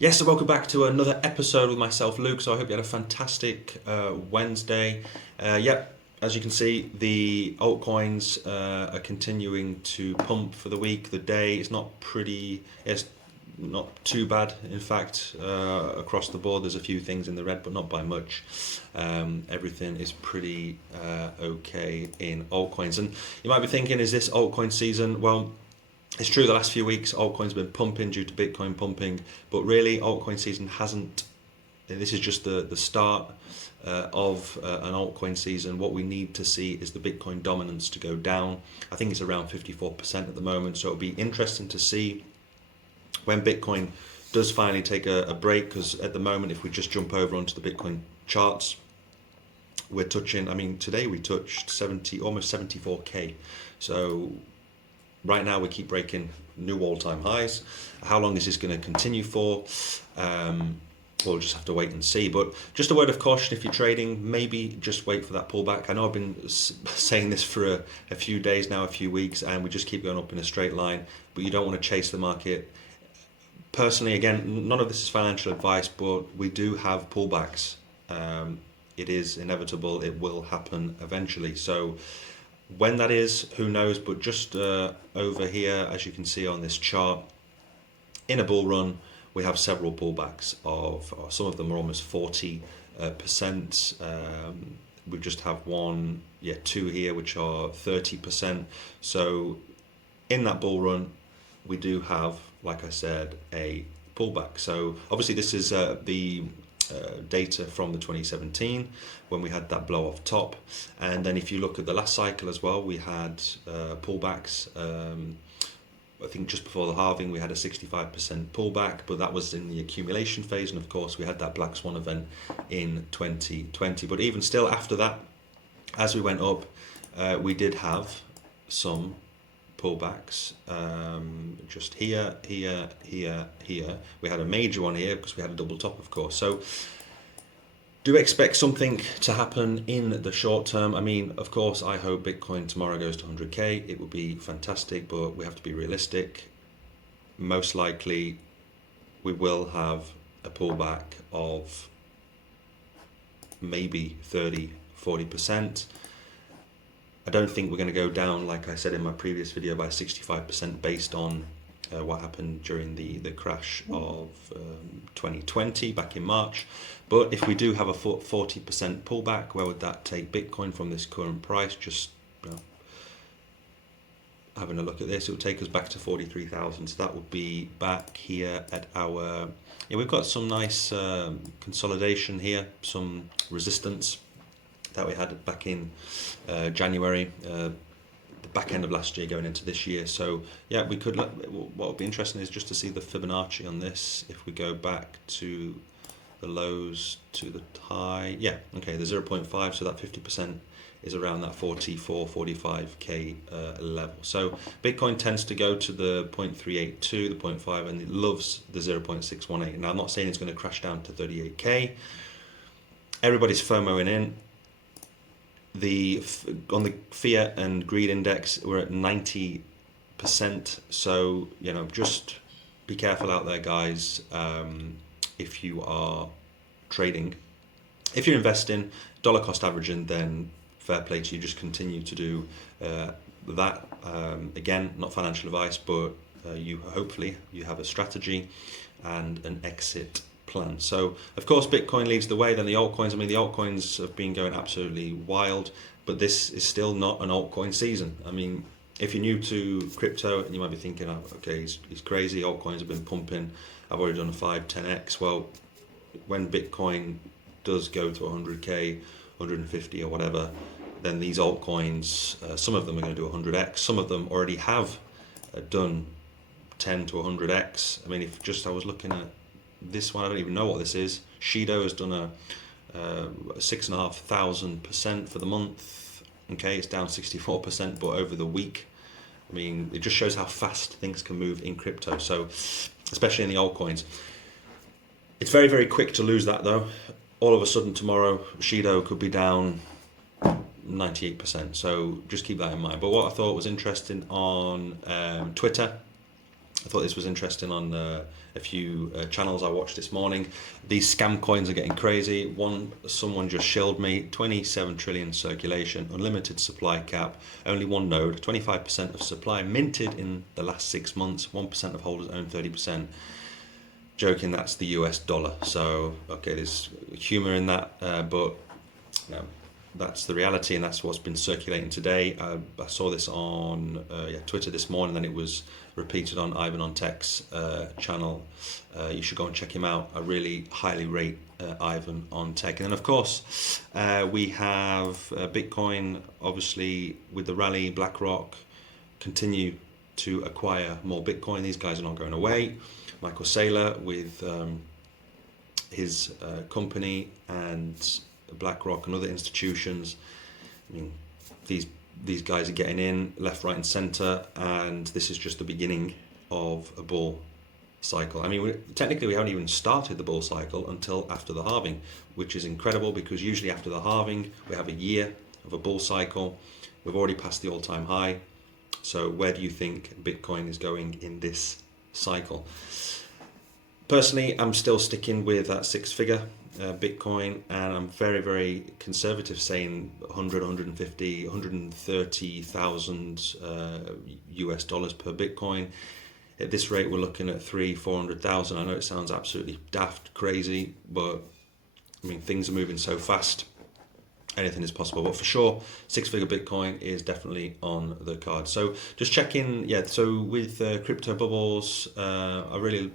Yes, so welcome back to another episode with myself, Luke. So I hope you had a fantastic Wednesday. Yep, as you can see, the altcoins are continuing to pump for the week, the day. It's not pretty, it's not too bad. In fact, across the board, there's a few things in the red, but not by much. Everything is pretty okay in altcoins. And you might be thinking, is this altcoin season? Well, it's true the last few weeks altcoins have been pumping due to Bitcoin pumping, but really altcoin season hasn't. This is just the start of an altcoin season. What we need to see is the Bitcoin dominance to go down. I think it's around 54% at the moment, so it'll be interesting to see when Bitcoin does finally take a break, because at the moment, if we just jump over onto the Bitcoin charts, we're touching, I mean, today we touched almost 74k. So right now we keep breaking new all-time highs. How long is this going to continue for? We'll just have to wait and see. But just a word of caution, if you're trading, maybe just wait for that pullback. I know I've been saying this for a few days now, a few weeks, and we just keep going up in a straight line, but you don't want to chase the market. Personally, again, none of this is financial advice, but we do have pullbacks. It is inevitable. It will happen eventually. So when that is, who knows, but just over here, as you can see on this chart, in a bull run, we have several pullbacks some of them are almost 40%. We just have two here, which are 30%. So in that bull run, we do have, like I said, a pullback. So obviously this is the data from the 2017 when we had that blow off top, and then if you look at the last cycle as well, we had pullbacks. I think just before the halving we had a 65% pullback, but that was in the accumulation phase, and of course we had that black swan event in 2020. But even still, after that, as we went up, we did have some pullbacks, just here. We had a major one here because we had a double top, of course. So do expect something to happen in the short term. I mean, of course, I hope Bitcoin tomorrow goes to 100k. It would be fantastic, but we have to be realistic. Most likely we will have a pullback of maybe 30-40%. I don't think we're going to go down, like I said in my previous video, by 65% based on what happened during the crash of 2020 back in March. But if we do have a 40% pullback, where would that take Bitcoin from this current price? Just having a look at this, it would take us back to 43,000. So that would be back here at our, we've got some nice consolidation here, some resistance that we had back in January, the back end of last year going into this year. So yeah, we could, what would be interesting is just to see the Fibonacci on this. If we go back to the lows to the high, the 0.5, so that 50% is around that 45k level. So Bitcoin tends to go to the 0.382, the 0.5, and it loves the 0.618. Now I'm not saying it's going to crash down to 38k. Everybody's FOMOing in. On the fear and greed index, we're at 90%. So just be careful out there, guys. If you are trading, if you're investing, dollar cost averaging, then fair play to you. Just continue to do that. Again, not financial advice, but hopefully you have a strategy and an exit plan. So of course Bitcoin leads the way, then the altcoins. I mean, the altcoins have been going absolutely wild, but this is still not an altcoin season. I mean, if you're new to crypto and you might be thinking, oh, okay, he's crazy, altcoins have been pumping, I've already done a 5-10x. Well, when Bitcoin does go to 100k, 150 or whatever, then these altcoins, some of them are going to do 100x, some of them already have done 10 to 100x. I mean, I was looking at this one, I don't even know what this is. Shido has done a 6,500% for the month. Okay, it's down 64%, but over the week, I mean, it just shows how fast things can move in crypto. So, especially in the altcoins, it's very, very quick to lose that though. All of a sudden tomorrow, Shido could be down 98%. So just keep that in mind. But what I thought was interesting on Twitter, I thought this was interesting on a few channels I watched this morning. These scam coins are getting crazy. Someone just shilled me 27 trillion circulation, unlimited supply cap, only one node, 25% of supply minted in the last 6 months, 1% of holders own 30%. Joking, that's the US dollar. So, okay, there's humor in that, but no, that's the reality, and that's what's been circulating today. I saw this on Twitter this morning, and it was repeated on Ivan on Tech's channel. You should go and check him out. I really highly rate Ivan on Tech. And then, of course, we have Bitcoin, obviously, with the rally. BlackRock continue to acquire more Bitcoin. These guys are not going away. Michael Saylor with his company and BlackRock and other institutions. I mean, these guys are getting in left, right, and center, and this is just the beginning of a bull cycle. I mean, technically, we haven't even started the bull cycle until after the halving, which is incredible because usually after the halving, we have a year of a bull cycle. We've already passed the all-time high. So, where do you think Bitcoin is going in this cycle? Personally, I'm still sticking with that six-figure Bitcoin, and I'm very, very conservative, saying 100, 150, 130,000 US dollars per Bitcoin. At this rate, we're looking at 400,000. I know it sounds absolutely daft, crazy, but I mean, things are moving so fast. Anything is possible, but for sure, six-figure Bitcoin is definitely on the card. So just check in, so with crypto bubbles, I really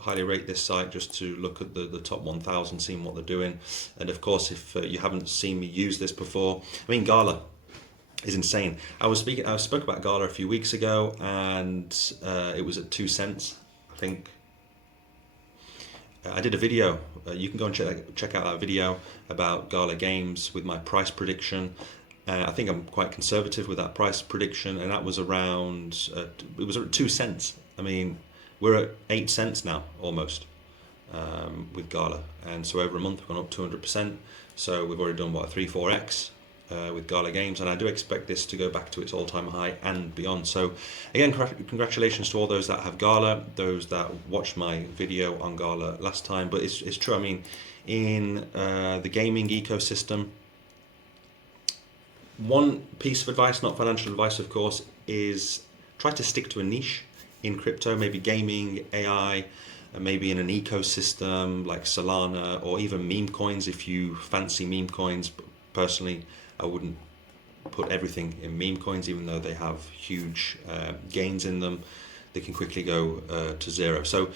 highly rate this site just to look at the top 1,000, seeing what they're doing. And of course, if you haven't seen me use this before, I mean, Gala is insane. I spoke about Gala a few weeks ago, and it was at 2 cents, I think. I did a video. You can go and check out that video about Gala Games with my price prediction. I think I'm quite conservative with that price prediction, and that was around. It was at 2 cents. I mean, we're at 8 cents now, almost, with Gala, and so over a month we've gone up 200%. So we've already done what, 3-4x with Gala Games, and I do expect this to go back to its all-time high and beyond. So again, congratulations to all those that have Gala, those that watched my video on Gala last time. But it's true. I mean, in the gaming ecosystem, one piece of advice, not financial advice, of course, is try to stick to a niche in crypto, maybe gaming, AI, maybe in an ecosystem like Solana, or even meme coins if you fancy meme coins. Personally, I wouldn't put everything in meme coins, even though they have huge gains in them. They can quickly go to zero. So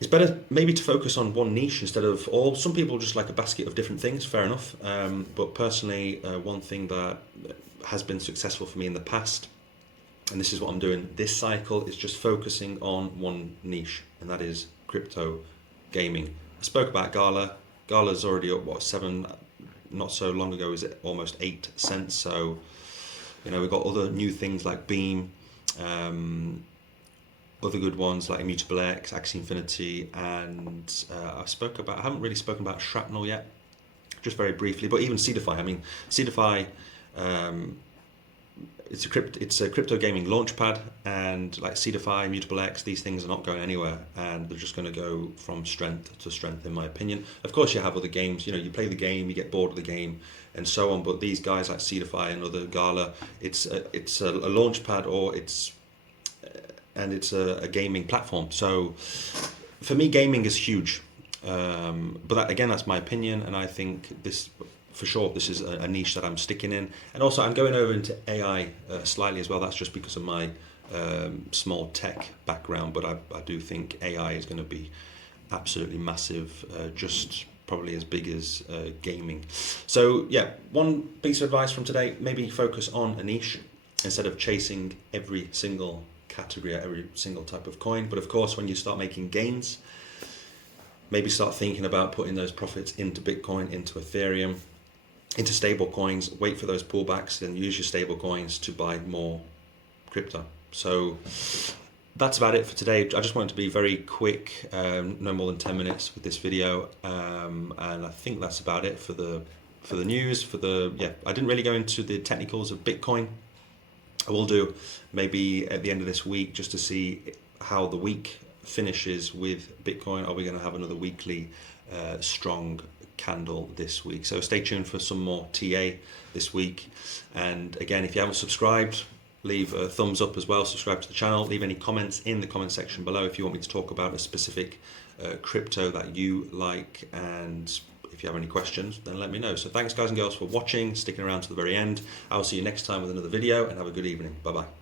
it's better maybe to focus on one niche instead of all. Some people just like a basket of different things, fair enough. But personally, one thing that has been successful for me in the past, and this is what I'm doing this cycle, is just focusing on one niche, and that is crypto gaming. I spoke about Gala. Gala's already up, 7, not so long ago, is it almost 8 cents. So, we've got other new things like Beam, other good ones like Immutable X, Axie Infinity, and I haven't really spoken about Shrapnel yet, just very briefly, but even Seedify. I mean, Seedify, it's a crypto gaming launchpad, and like Seedify, Immutable X, these things are not going anywhere, and they're just going to go from strength to strength, in my opinion. Of course, you have other games. You play the game, you get bored of the game, and so on. But these guys like Seedify and other Gala, it's a launchpad, or it's a gaming platform. So for me, gaming is huge. But that's my opinion, and I think this. For sure, this is a niche that I'm sticking in. And also, I'm going over into AI slightly as well. That's just because of my small tech background. But I do think AI is going to be absolutely massive, just probably as big as gaming. So, one piece of advice from today, maybe focus on a niche instead of chasing every single category, every single type of coin. But of course, when you start making gains, maybe start thinking about putting those profits into Bitcoin, into Ethereum, into stable coins. Wait for those pullbacks, then use your stable coins to buy more crypto. So that's about it for today. I just wanted to be very quick, no more than 10 minutes with this video, and I think that's about it for the news. I didn't really go into the technicals of Bitcoin. I will do maybe at the end of this week just to see how the week finishes with Bitcoin. Are we going to have another weekly strong candle this week? So stay tuned for some more TA this week. And again, if you haven't subscribed, leave a thumbs up as well, subscribe to the channel, leave any comments in the comment section below if you want me to talk about a specific crypto that you like, and if you have any questions, then let me know. So thanks guys and girls for watching, sticking around to the very end. I'll see you next time with another video, and have a good evening. Bye bye.